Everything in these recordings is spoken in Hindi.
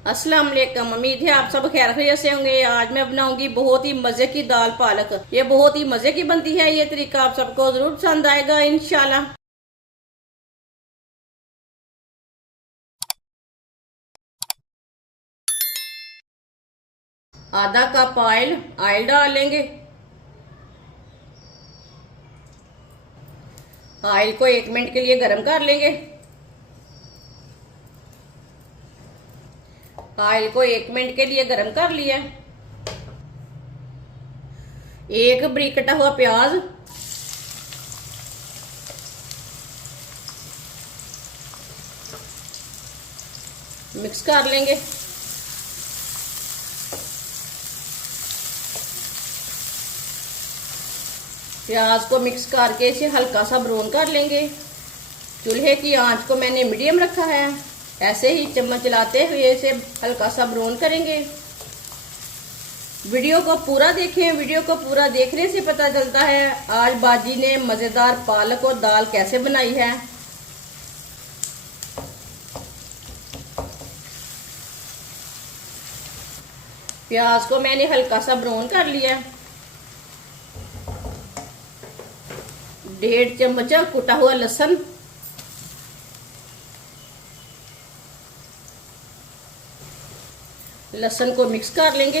अस्सलाम वालेकुम। उम्मीद है आप सब खैर खैरियत से होंगे। आज मैं बनाऊंगी बहुत ही मजे की दाल पालक। ये बहुत ही मजे की बनती है। ये तरीका आप सबको जरूर पसंद आएगा इंशाल्लाह। आधा कप ऑयल डालेंगे। ऑयल को 1 मिनट के लिए गर्म कर लेंगे। ऑयल को 1 मिनट के लिए गर्म कर लिया। एक बारीक कटा हुआ प्याज, मिक्स कर लेंगे। प्याज को मिक्स करके इसे हल्का सा ब्राउन कर लेंगे। चूल्हे की आंच को मैंने मीडियम रखा है। ऐसे ही चम्मच चलाते हुए इसे हल्का सा ब्राउन करेंगे। वीडियो को पूरा देखें। वीडियो को पूरा देखने से पता चलता है आज बाजी ने मज़ेदार पालक और दाल कैसे बनाई है। प्याज को मैंने हल्का सा ब्राउन कर लिया। 1.5 चम्मच कुटा हुआ लहसुन, लहसुन को मिक्स कर लेंगे।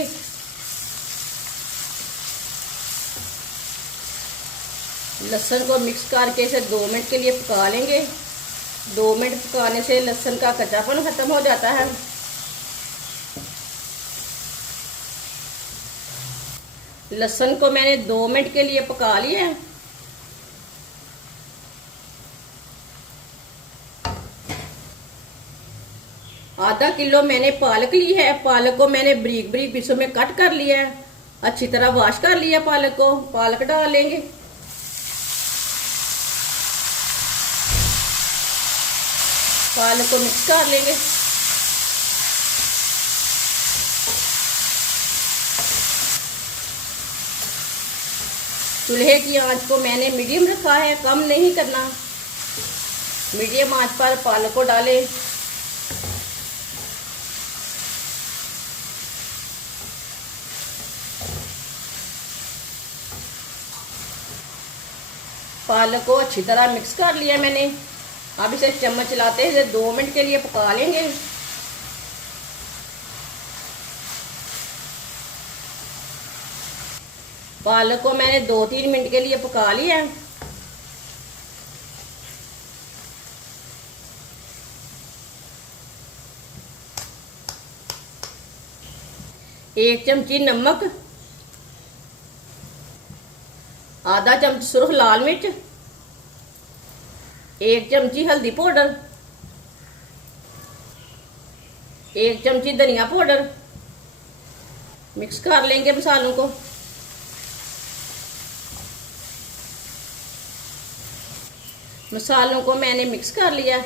लहसुन को मिक्स करके इसे 2 मिनट के लिए पका लेंगे। 2 मिनट पकाने से लहसुन का कच्चापन खत्म हो जाता है। लहसुन को मैंने 2 मिनट के लिए पका लिया है। आधा किलो मैंने पालक ली है। पालक को मैंने बारीक बारीक पीसों में कट कर लिया है। अच्छी तरह वॉश कर लिया पालक को। पालक डाल लेंगे। पालक को मिक्स कर लेंगे। चूल्हे की आंच को मैंने मीडियम रखा है, कम नहीं करना। मीडियम आंच पर पालक को डालें। पालक को अच्छी तरह मिक्स कर लिया मैंने। अब इसे चम्मच चलाते हुए 2 मिनट के लिए पका लेंगे। पालक को मैंने 2-3 मिनट के लिए पका लिया। एक चमची नमक, आधा चम्मच सुरख लाल मिर्च, 1 चमची हल्दी पाउडर, 1 चमची धनिया पाउडर। मिक्स कर लेंगे मसालों को। मसालों को मैंने मिक्स कर लिया।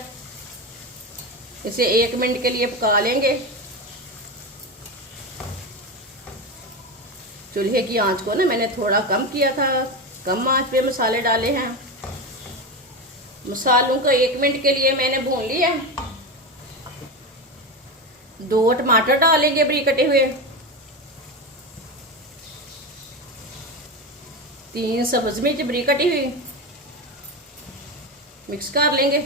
इसे 1 मिनट के लिए पका लेंगे। चूल्हे की आंच को ना मैंने थोड़ा कम किया था। कम आंच पे मसाले डाले हैं। मसालों को 1 मिनट के लिए मैंने भून लिया। 2 टमाटर डालेंगे बारीक कटे हुए, 3 सब्ज मिर्च बारीक कटी हुई। मिक्स कर लेंगे।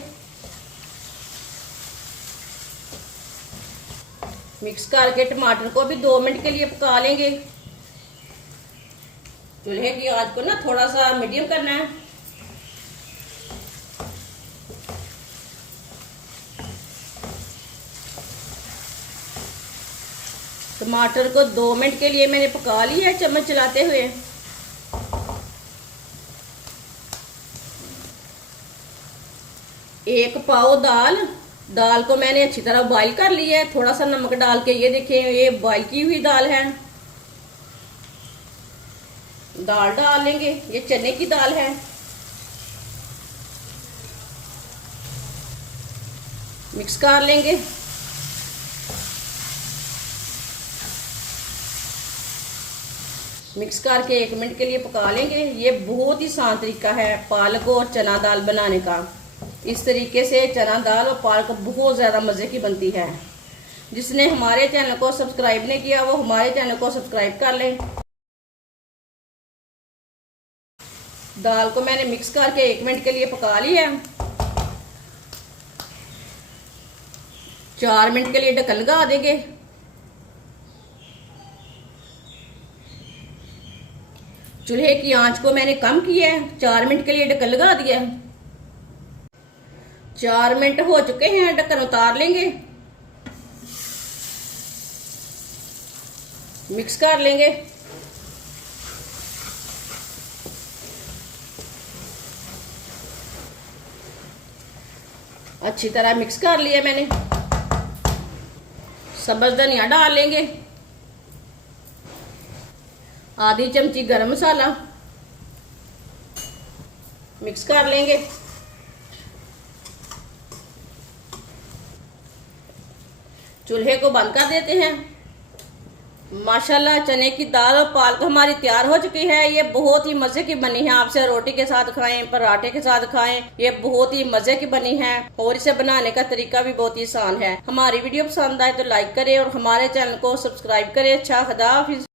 मिक्स करके टमाटर को भी 2 मिनट के लिए पका लेंगे। चूल्हे की आंच को ना थोड़ा सा मीडियम करना है। टमाटर को 2 मिनट के लिए मैंने पका लिया है चम्मच चलाते हुए। एक पाव दाल को मैंने अच्छी तरह बॉईल कर लिया है। थोड़ा सा नमक डाल के, ये देखें ये बॉईल की हुई दाल है। दाल डाल लेंगे। ये चने की दाल है। मिक्स कर लेंगे। मिक्स करके 1 मिनट के लिए पका लेंगे। ये बहुत ही आसान तरीका है पालक और चना दाल बनाने का। इस तरीके से चना दाल और पालक बहुत ज़्यादा मज़े की बनती है। जिसने हमारे चैनल को सब्सक्राइब नहीं किया वो हमारे चैनल को सब्सक्राइब कर लें। दाल को मैंने मिक्स करके 1 मिनट के लिए पका लिया है। 4 मिनट के लिए ढक्कन लगा देंगे। चूल्हे की आंच को मैंने कम किया है, 4 मिनट के लिए ढक्कन लगा दिया है। 4 मिनट हो चुके हैं, ढक्कन उतार लेंगे, मिक्स कर लेंगे। अच्छी तरह मिक्स कर लिया मैंने। सब्ज धनिया डाल लेंगे, आधी चमची गरम मसाला, मिक्स कर लेंगे। चूल्हे को बंद कर देते हैं। माशाल्लाह चने की दाल और पालक हमारी तैयार हो चुकी है। ये बहुत ही मजे की बनी है। आपसे रोटी के साथ खाएं, पराठे के साथ खाएं, ये बहुत ही मजे की बनी है और इसे बनाने का तरीका भी बहुत ही आसान है। हमारी वीडियो पसंद आए तो लाइक करें और हमारे चैनल को सब्सक्राइब करें। अच्छा, खुदा हाफिज।